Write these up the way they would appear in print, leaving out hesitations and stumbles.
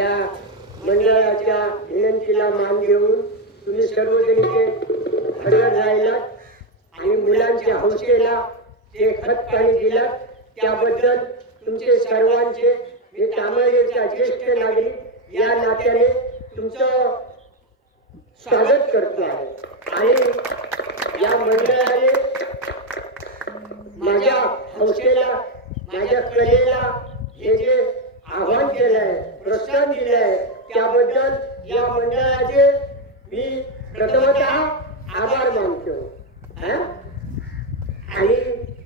या मंडळाच्या विनंतीला मान घेऊन तुम्ही सर्वजण इथे हजर राहिलात आणि मुलांच्या हौसेला जे खत पाणी दिलात त्याबद्दल तुमचे सर्वांचे मी तामिळनाडूचा ज्येष्ठ नागरिक या नात्याने तुमचं स्वागत करतो आहे। आणि या मंडळाने माझ्या हौसेला माझ्या कलेला हे जे आव्हान केलंय प्रोत्साहन दिलंय त्याबद्दल या मंडळाचे मी प्रथमतः आभार मानतो। आणि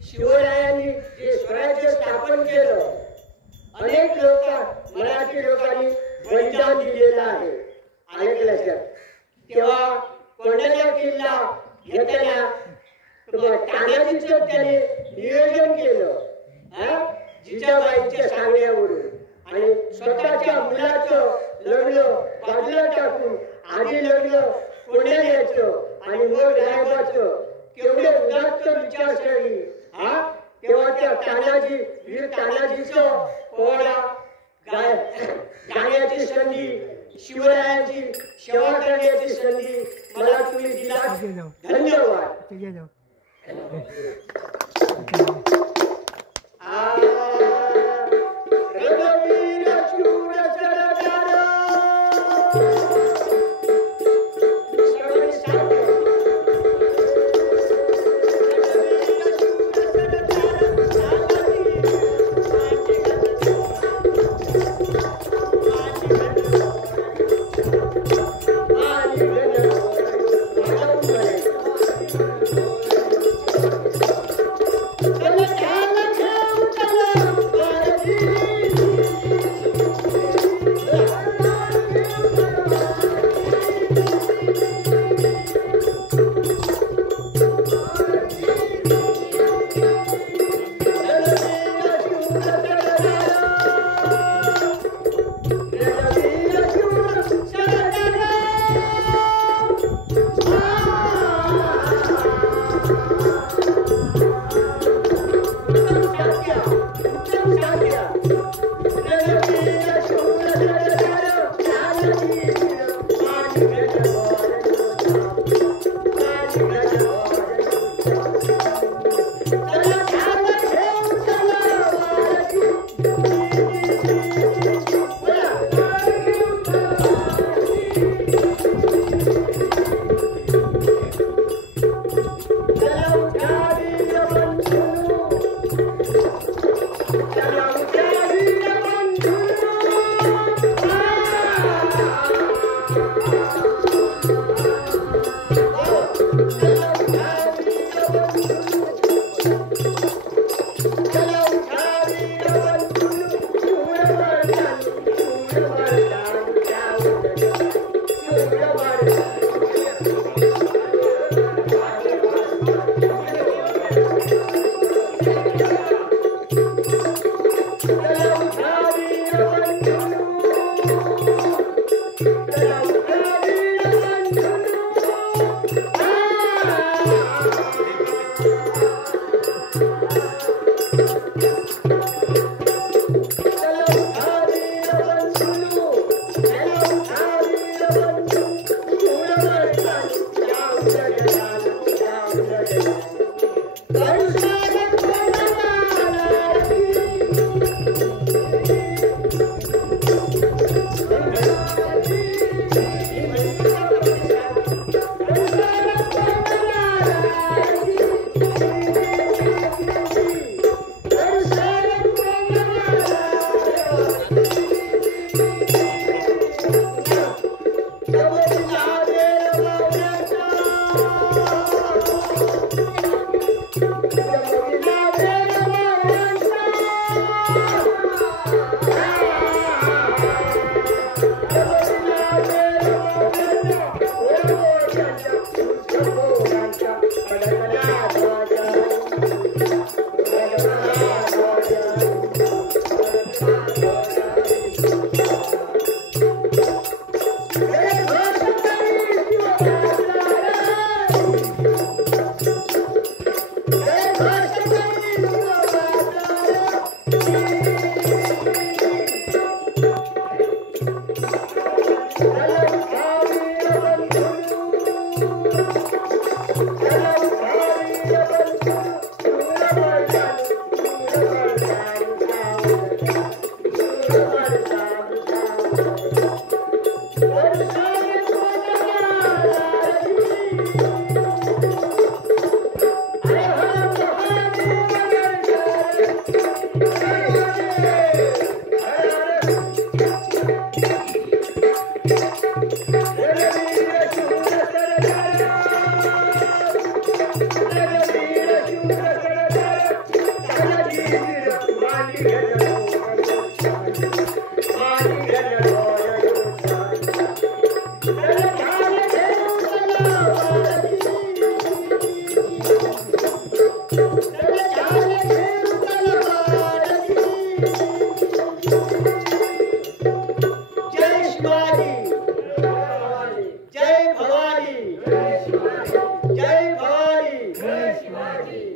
शिवरायांनी जे स्वराज्य स्थापन केलं अनेक लोक मराठी लोकांनी बलिदान दिलेलं आहे अनेक लक्षात। तेव्हा कोंढाणा किल्ला घेताना तानाजीचं त्याने नियोजन केलं जिजाबाईंच्या सांगण्यावरून आणि स्वतःच्या मुलाचं लग्न बाजूला टाकून आधी लग्न कोंढाण्याचं आणि मग रायबाचं केवढे उदात्त विचारसरणी तेव्हा त्या तानाजी वीर तानाजीचं पोवाडा गाण्याची संधी शिवरायांची सेवा करण्याची संधी मला तुम्ही दिला धन्यवाद।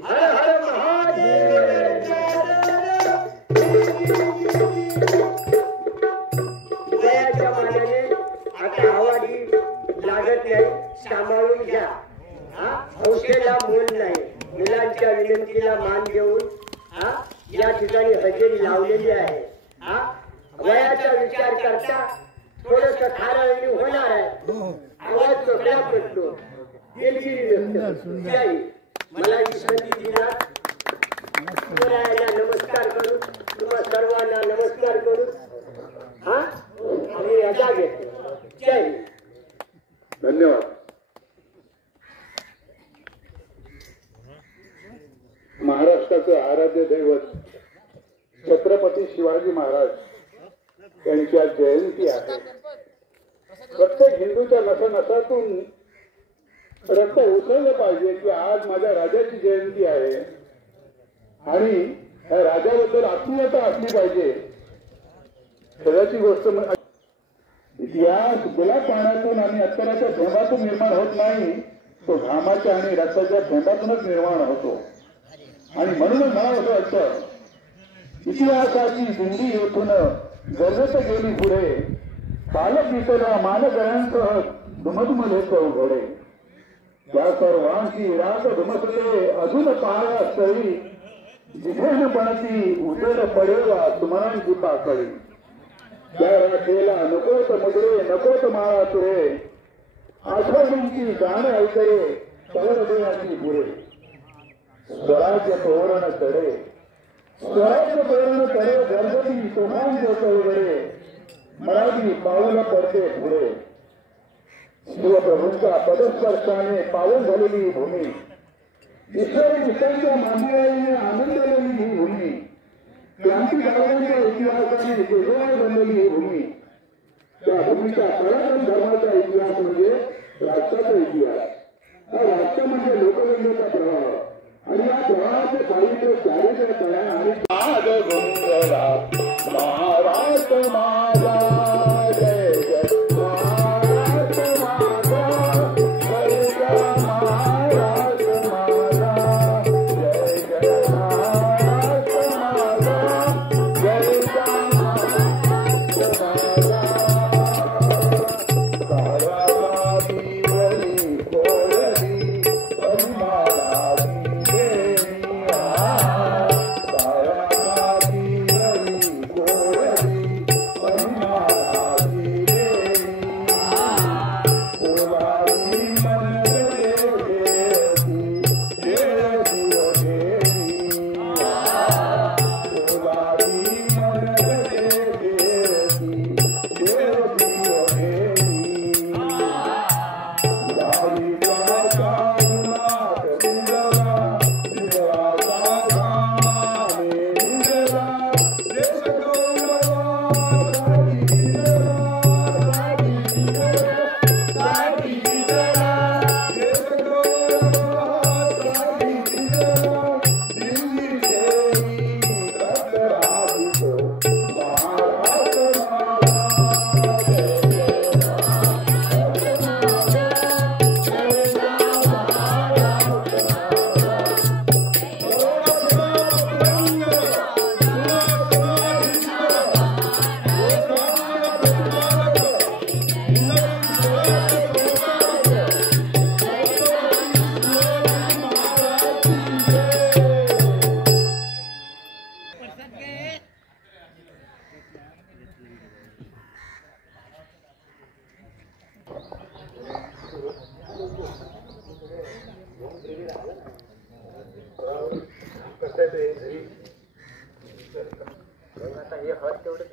हर हर महादेव. वयाच्या मानाने आता आवाडी लागत नाही, सांभाळून घ्या. हौसेला मोल नाही. मुलांच्या विनंतीला मान देऊन या ठिकाणी हजेरी लावलेली आहे. वयाचा विचार करता थोडस खारावणी होणार आहे. आवाज चोखला पडतो. मला ही संधी दिला. नमस्कार करू, तुम्हा सर्वांना नमस्कार करू. आम्ही रजा घेतो. जय. धन्यवाद. महाराष्ट्राचं आराध्य दैवत छत्रपती शिवाजी महाराज यांची आज जयंती आहे. प्रत्येक हिंदूच्या नसानसातून रक्त उसळलं पाहिजे की आज माझ्या राजाची जयंती आहे आणि या राजाबद्दल आत्मीयता असली पाहिजे. खऱ्याची गोष्ट इतिहास गुलाब पाण्यातून आणि अत्तराच्या थेंबातून निर्माण होत नाही, तो घामाच्या आणि रक्ताच्या थेंबातूनच निर्माण होतो. आणि म्हणूनच मला असं वाटतं इतिहासाची दिंडी येथून गरजत गेली पुढे. पालक गीतेला मानकऱ्यांसह दुमदुमले उघडे. त्या सर्वांची रात धुमसते अजून पाया स्थळी. जिथे न बनती उजेड पडेवा सुमनांची पाकळी. त्या राखेला नकोत मुद्रे नकोत माळा तुरे. आठवणींची गाणं ऐकले तवर देण्याची पुरे. स्वराज्य तोरण कडे स्वराज्य तोरण कडे गणपती सोहांचे चौघडे. मराठी पाऊल पडते पुढे. शिवप्रभूंच्या पदस्पर्शाने पावन झालेली भूमी. ईश्वरी विषयांच्या मांदियाने आनंदलेली ही भूमी. क्रांतिकारकांच्या इतिहासाने केशवाय बनलेली ही भूमी. त्या भूमीचा सनातन धर्माचा इतिहास म्हणजे राष्ट्राचा इतिहास. हा राष्ट्र म्हणजे लोकगंगेचा प्रवाह आणि या प्रवाहाचे साहित्य चारित्र्य कळा आणि महाराष्ट्र माझा जय जय. महाराष्ट्र माझा जय जय. महाराष्ट्र माझा जय जय. महाराष्ट्र माझा जय जय. आता हे हर तेवढे